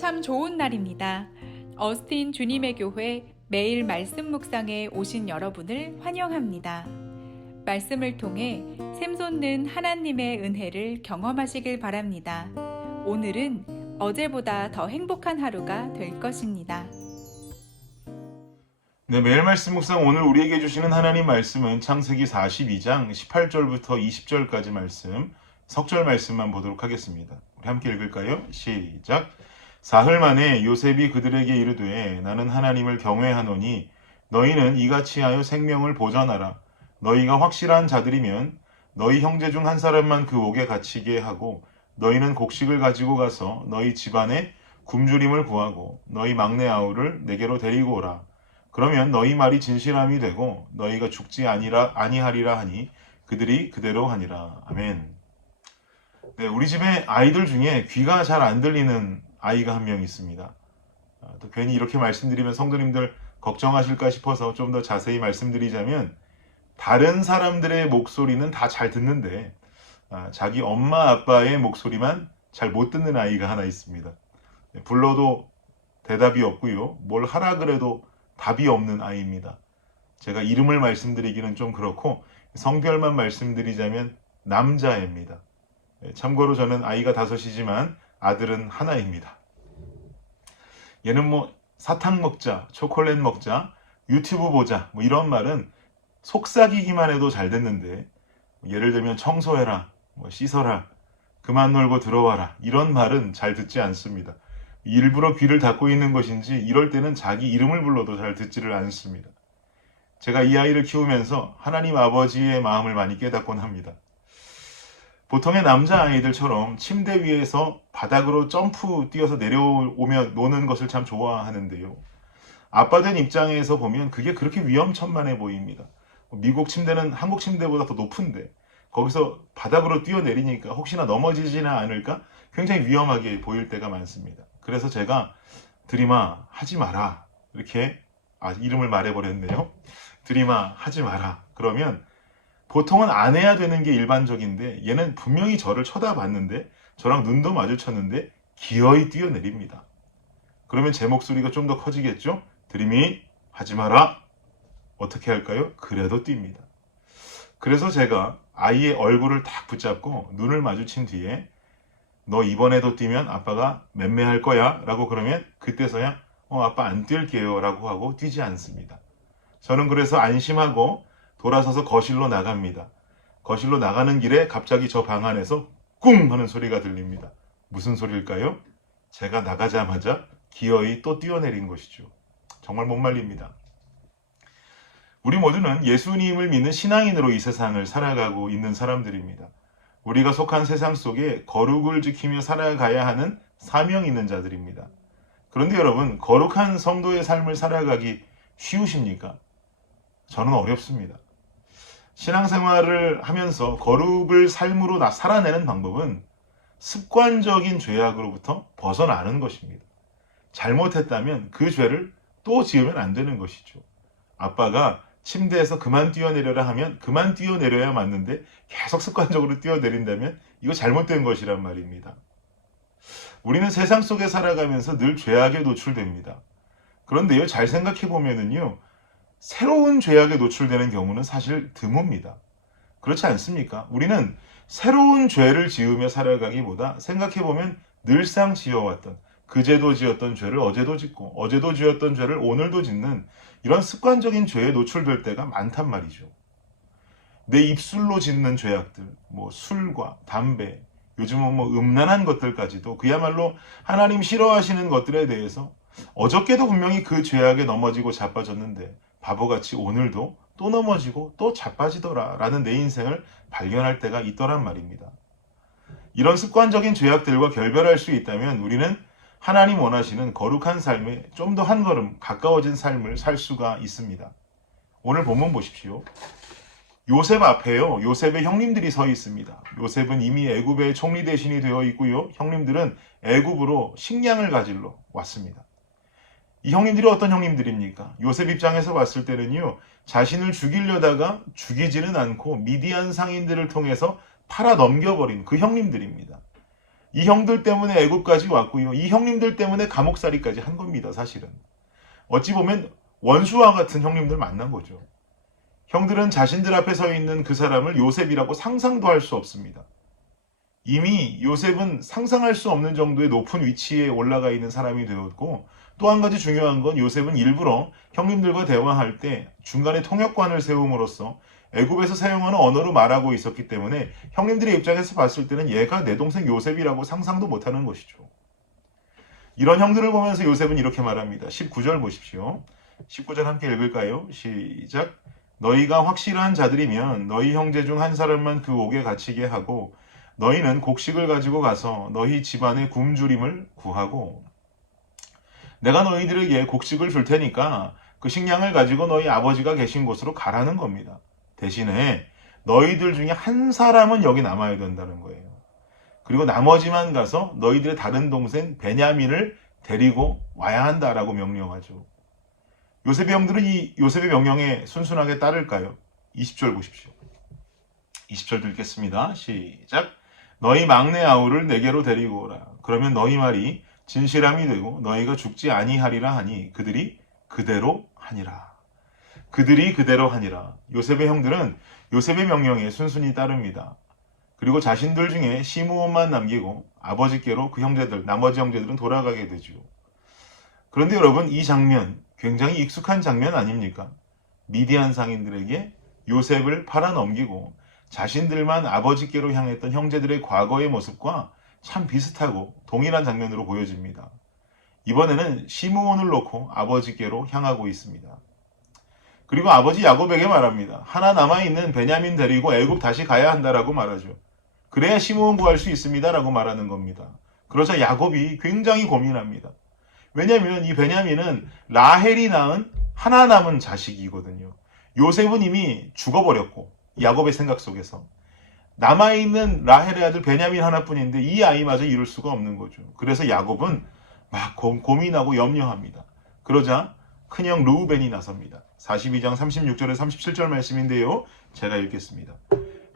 참 좋은 날입니다. 어스틴 주님의 교회 매일 말씀 묵상에 오신 여러분을 환영합니다. 말씀을 통해 샘솟는 하나님의 은혜를 경험하시길 바랍니다. 오늘은 어제보다 더 행복한 하루가 될 것입니다. 네, 매일 말씀 묵상 오늘 우리에게 주시는 하나님 말씀은 창세기 42장 18절부터 20절까지 말씀, 석절 말씀만 보도록 하겠습니다. 우리 함께 읽을까요? 시작. 사흘 만에 요셉이 그들에게 이르되 나는 하나님을 경외하노니 너희는 이같이 하여 생명을 보전하라. 너희가 확실한 자들이면 너희 형제 중 한 사람만 그 옥에 갇히게 하고 너희는 곡식을 가지고 가서 너희 집안에 굶주림을 구하고 너희 막내 아우를 내게로 데리고 오라. 그러면 너희 말이 진실함이 되고 너희가 죽지 아니하리라 하니 그들이 그대로 하니라. 아멘. 네, 우리 집에 아이들 중에 귀가 잘 안 들리는 아이가 한 명 있습니다. 또 괜히 이렇게 말씀드리면 성도님들 걱정하실까 싶어서 좀 더 자세히 말씀드리자면 다른 사람들의 목소리는 다 잘 듣는데 자기 엄마 아빠의 목소리만 잘 못 듣는 아이가 하나 있습니다. 불러도 대답이 없고요. 뭘 하라 그래도 답이 없는 아이입니다. 제가 이름을 말씀드리기는 좀 그렇고 성별만 말씀드리자면 남자애입니다. 참고로 저는 아이가 5이지만 아들은 하나입니다. 얘는 뭐 사탕 먹자, 초콜릿 먹자, 유튜브 보자 뭐 이런 말은 속삭이기만 해도 잘 듣는데 예를 들면 청소해라, 뭐 씻어라, 그만 놀고 들어와라 이런 말은 잘 듣지 않습니다. 일부러 귀를 닫고 있는 것인지 이럴 때는 자기 이름을 불러도 잘 듣지를 않습니다. 제가 이 아이를 키우면서 하나님 아버지의 마음을 많이 깨닫곤 합니다. 보통의 남자아이들처럼 침대 위에서 바닥으로 점프 뛰어서 내려오며 노는 것을 참 좋아하는데요. 아빠 된 입장에서 보면 그게 그렇게 위험천만해 보입니다. 미국 침대는 한국 침대보다 더 높은데 거기서 바닥으로 뛰어내리니까 혹시나 넘어지지나 않을까 굉장히 위험하게 보일 때가 많습니다. 그래서 제가 드림아 하지 마라 이렇게 이름을 말해버렸네요. 드림아 하지 마라 그러면 보통은 안 해야 되는 게 일반적인데 얘는 분명히 저를 쳐다봤는데 저랑 눈도 마주쳤는데 기어이 뛰어내립니다. 그러면 제 목소리가 좀 더 커지겠죠? 드림이 하지 마라. 어떻게 할까요? 그래도 뜁니다. 그래서 제가 아이의 얼굴을 딱 붙잡고 눈을 마주친 뒤에 너 이번에도 뛰면 아빠가 맴매할 거야 라고 그러면 그때서야 아빠 안 뛸게요 라고 하고 뛰지 않습니다. 저는 그래서 안심하고 돌아서서 거실로 나갑니다. 거실로 나가는 길에 갑자기 저 방 안에서 꿍 하는 소리가 들립니다. 무슨 소리일까요? 제가 나가자마자 기어이 또 뛰어내린 것이죠. 정말 못 말립니다. 우리 모두는 예수님을 믿는 신앙인으로 이 세상을 살아가고 있는 사람들입니다. 우리가 속한 세상 속에 거룩을 지키며 살아가야 하는 사명 있는 자들입니다. 그런데 여러분, 거룩한 성도의 삶을 살아가기 쉬우십니까? 저는 어렵습니다. 신앙생활을 하면서 거룩을 삶으로 살아내는 방법은 습관적인 죄악으로부터 벗어나는 것입니다. 잘못했다면 그 죄를 또 지으면 안 되는 것이죠. 아빠가 침대에서 그만 뛰어내려라 하면 그만 뛰어내려야 맞는데 계속 습관적으로 뛰어내린다면 이거 잘못된 것이란 말입니다. 우리는 세상 속에 살아가면서 늘 죄악에 노출됩니다. 그런데요, 잘 생각해 보면은요, 새로운 죄악에 노출되는 경우는 사실 드뭅니다. 그렇지 않습니까? 우리는 새로운 죄를 지으며 살아가기보다 생각해보면 늘상 지어왔던, 그제도 지었던 죄를 어제도 짓고 어제도 지었던 죄를 오늘도 짓는 이런 습관적인 죄에 노출될 때가 많단 말이죠. 내 입술로 짓는 죄악들, 뭐 술과 담배, 요즘은 뭐 음란한 것들까지도 그야말로 하나님 싫어하시는 것들에 대해서 어저께도 분명히 그 죄악에 넘어지고 자빠졌는데 바보같이 오늘도 또 넘어지고 또 자빠지더라 라는 내 인생을 발견할 때가 있더란 말입니다. 이런 습관적인 죄악들과 결별할 수 있다면 우리는 하나님 원하시는 거룩한 삶에 좀 더 한 걸음 가까워진 삶을 살 수가 있습니다. 오늘 본문 보십시오. 요셉 앞에요. 요셉의 형님들이 서 있습니다. 요셉은 이미 애굽의 총리 대신이 되어 있고요. 형님들은 애굽으로 식량을 가지러 왔습니다. 이 형님들이 어떤 형님들입니까? 요셉 입장에서 봤을 때는요, 자신을 죽이려다가 죽이지는 않고 미디안 상인들을 통해서 팔아 넘겨버린 그 형님들입니다. 이 형들 때문에 애굽까지 왔고요. 이 형님들 때문에 감옥살이까지 한 겁니다. 사실은. 어찌 보면 원수와 같은 형님들 만난 거죠. 형들은 자신들 앞에 서 있는 그 사람을 요셉이라고 상상도 할 수 없습니다. 이미 요셉은 상상할 수 없는 정도의 높은 위치에 올라가 있는 사람이 되었고, 또 한 가지 중요한 건 요셉은 일부러 형님들과 대화할 때 중간에 통역관을 세움으로써 애굽에서 사용하는 언어로 말하고 있었기 때문에 형님들의 입장에서 봤을 때는 얘가 내 동생 요셉이라고 상상도 못하는 것이죠. 이런 형들을 보면서 요셉은 이렇게 말합니다. 19절 보십시오. 19절 함께 읽을까요? 시작. 너희가 확실한 자들이면 너희 형제 중 한 사람만 그 옥에 갇히게 하고 너희는 곡식을 가지고 가서 너희 집안의 굶주림을 구하고 내가 너희들에게 곡식을 줄 테니까 그 식량을 가지고 너희 아버지가 계신 곳으로 가라는 겁니다. 대신에 너희들 중에 한 사람은 여기 남아야 된다는 거예요. 그리고 나머지만 가서 너희들의 다른 동생 베냐민을 데리고 와야 한다라고 명령하죠. 요셉의 형들은 이 요셉의 명령에 순순하게 따를까요? 20절 보십시오. 20절 읽겠습니다. 시작. 너희 막내 아우를 내게로 데리고 오라. 그러면 너희 말이 진실함이 되고 너희가 죽지 아니하리라 하니 그들이 그대로 하니라. 그들이 그대로 하니라. 요셉의 형들은 요셉의 명령에 순순히 따릅니다. 그리고 자신들 중에 시므온만 남기고 아버지께로 그 형제들, 나머지 형제들은 돌아가게 되죠. 그런데 여러분, 이 장면 굉장히 익숙한 장면 아닙니까? 미디안 상인들에게 요셉을 팔아 넘기고 자신들만 아버지께로 향했던 형제들의 과거의 모습과 참 비슷하고 동일한 장면으로 보여집니다. 이번에는 시므온을 놓고 아버지께로 향하고 있습니다. 그리고 아버지 야곱에게 말합니다. 하나 남아있는 베냐민 데리고 애굽 다시 가야 한다라고 말하죠. 그래야 시므온 구할 수 있습니다라고 말하는 겁니다. 그러자 야곱이 굉장히 고민합니다. 왜냐하면 이 베냐민은 라헬이 낳은 하나 남은 자식이거든요. 요셉은 이미 죽어버렸고 야곱의 생각 속에서 남아있는 라헬의 아들 베냐민 하나뿐인데 이 아이마저 이룰 수가 없는 거죠. 그래서 야곱은 막 고민하고 염려합니다. 그러자 큰형 르우벤이 나섭니다. 42장 36절에 37절 말씀인데요. 제가 읽겠습니다.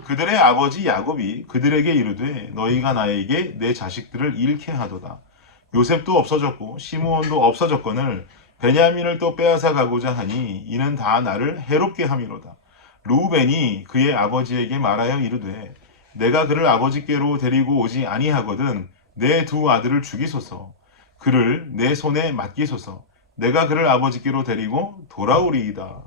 그들의 아버지 야곱이 그들에게 이르되 너희가 나에게 내 자식들을 잃게 하도다. 요셉도 없어졌고 시므온도 없어졌거늘 베냐민을 또 빼앗아 가고자 하니 이는 다 나를 해롭게 함이로다. 르우벤이 그의 아버지에게 말하여 이르되 내가 그를 아버지께로 데리고 오지 아니하거든 내 두 아들을 죽이소서. 그를 내 손에 맡기소서. 내가 그를 아버지께로 데리고 돌아오리이다.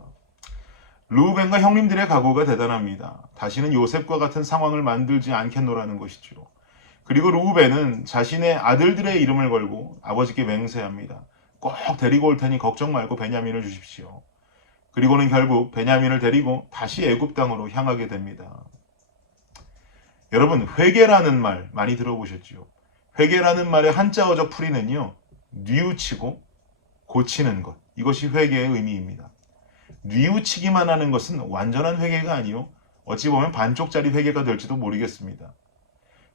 르우벤과 형님들의 각오가 대단합니다. 다시는 요셉과 같은 상황을 만들지 않겠노라는 것이죠. 그리고 르우벤은 자신의 아들들의 이름을 걸고 아버지께 맹세합니다. 꼭 데리고 올 테니 걱정 말고 베냐민을 주십시오. 그리고는 결국 베냐민을 데리고 다시 애굽 땅으로 향하게 됩니다. 여러분, 회개라는 말 많이 들어보셨죠? 회개라는 말의 한자어적 풀이는요, 뉘우치고 고치는 것. 이것이 회개의 의미입니다. 뉘우치기만 하는 것은 완전한 회개가 아니요, 어찌 보면 반쪽짜리 회개가 될지도 모르겠습니다.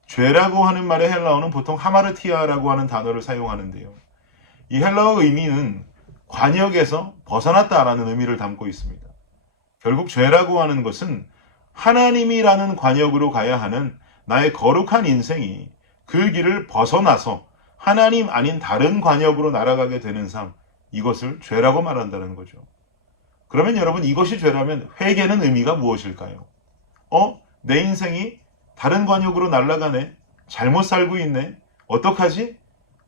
죄라고 하는 말의 헬라어는 보통 하마르티아라고 하는 단어를 사용하는데요. 이 헬라어 의미는 관역에서 벗어났다라는 의미를 담고 있습니다. 결국 죄라고 하는 것은 하나님이라는 관역으로 가야 하는 나의 거룩한 인생이 그 길을 벗어나서 하나님 아닌 다른 관역으로 날아가게 되는 삶, 이것을 죄라고 말한다는 거죠. 그러면 여러분, 이것이 죄라면 회개는 의미가 무엇일까요? 내 인생이 다른 관역으로 날아가네? 잘못 살고 있네? 어떡하지?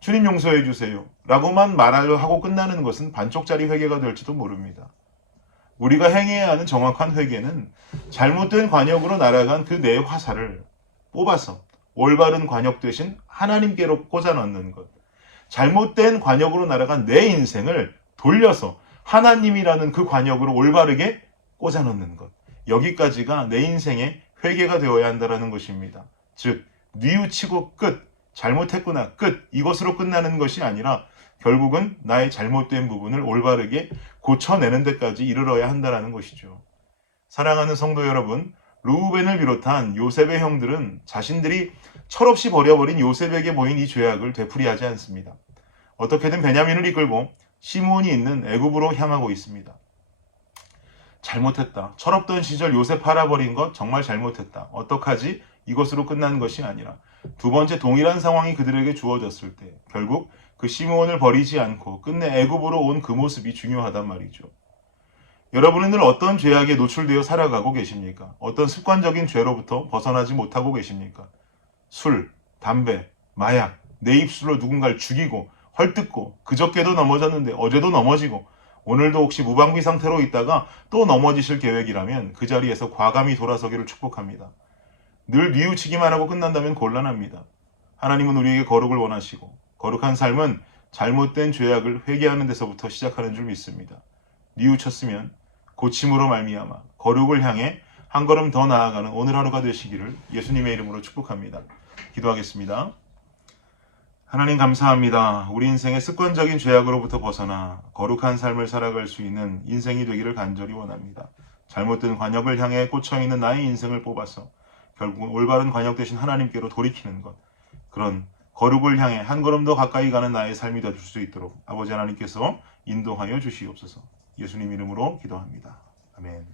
주님 용서해 주세요. 라고만 말하려 하고 끝나는 것은 반쪽짜리 회개가 될지도 모릅니다. 우리가 행해야 하는 정확한 회개는 잘못된 관역으로 날아간 그 내 화살을 뽑아서 올바른 관역 대신 하나님께로 꽂아 넣는 것. 잘못된 관역으로 날아간 내 인생을 돌려서 하나님이라는 그 관역으로 올바르게 꽂아 넣는 것. 여기까지가 내 인생의 회개가 되어야 한다는 것입니다. 즉, 뉘우치고 끝, 잘못했구나 끝, 이것으로 끝나는 것이 아니라 결국은 나의 잘못된 부분을 올바르게 고쳐내는 데까지 이르러야 한다는 것이죠. 사랑하는 성도 여러분, 르우벤을 비롯한 요셉의 형들은 자신들이 철없이 버려버린 요셉에게 보인 이 죄악을 되풀이하지 않습니다. 어떻게든 베냐민을 이끌고 시므온이 있는 애굽으로 향하고 있습니다. 잘못했다. 철없던 시절 요셉 팔아버린 것 정말 잘못했다. 어떡하지? 이것으로 끝난 것이 아니라 두 번째 동일한 상황이 그들에게 주어졌을 때 결국 그 시므온을 버리지 않고 끝내 애굽으로 온 그 모습이 중요하단 말이죠. 여러분은 늘 어떤 죄악에 노출되어 살아가고 계십니까? 어떤 습관적인 죄로부터 벗어나지 못하고 계십니까? 술, 담배, 마약, 내 입술로 누군가를 죽이고 헐뜯고 그저께도 넘어졌는데 어제도 넘어지고 오늘도 혹시 무방비 상태로 있다가 또 넘어지실 계획이라면 그 자리에서 과감히 돌아서기를 축복합니다. 늘 뉘우치기만 하고 끝난다면 곤란합니다. 하나님은 우리에게 거룩을 원하시고 거룩한 삶은 잘못된 죄악을 회개하는 데서부터 시작하는 줄 믿습니다. 뉘우쳤으면 고침으로 말미암아 거룩을 향해 한 걸음 더 나아가는 오늘 하루가 되시기를 예수님의 이름으로 축복합니다. 기도하겠습니다. 하나님 감사합니다. 우리 인생의 습관적인 죄악으로부터 벗어나 거룩한 삶을 살아갈 수 있는 인생이 되기를 간절히 원합니다. 잘못된 관역을 향해 꽂혀있는 나의 인생을 뽑아서 결국은 올바른 관역 되신 하나님께로 돌이키는 것, 그런 거룩을 향해 한 걸음 더 가까이 가는 나의 삶이 되어줄 수 있도록 아버지 하나님께서 인도하여 주시옵소서. 예수님 이름으로 기도합니다. 아멘.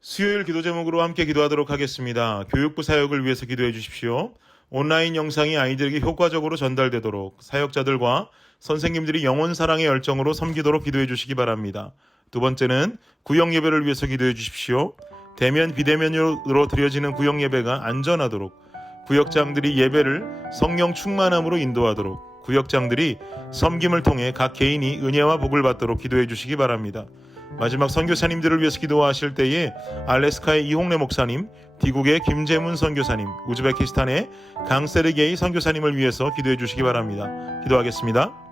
수요일 기도 제목으로 함께 기도하도록 하겠습니다. 교육부 사역을 위해서 기도해 주십시오. 온라인 영상이 아이들에게 효과적으로 전달되도록 사역자들과 선생님들이 영혼 사랑의 열정으로 섬기도록 기도해 주시기 바랍니다. 두 번째는 구역 예배를 위해서 기도해 주십시오. 대면 비대면으로 드려지는 구역 예배가 안전하도록 구역장들이 예배를 성령 충만함으로 인도하도록 구역장들이 섬김을 통해 각 개인이 은혜와 복을 받도록 기도해 주시기 바랍니다. 마지막 선교사님들을 위해서 기도하실 때에 알래스카의 이홍래 목사님, 디국의 김재문 선교사님, 우즈베키스탄의 강세르게이 선교사님을 위해서 기도해 주시기 바랍니다. 기도하겠습니다.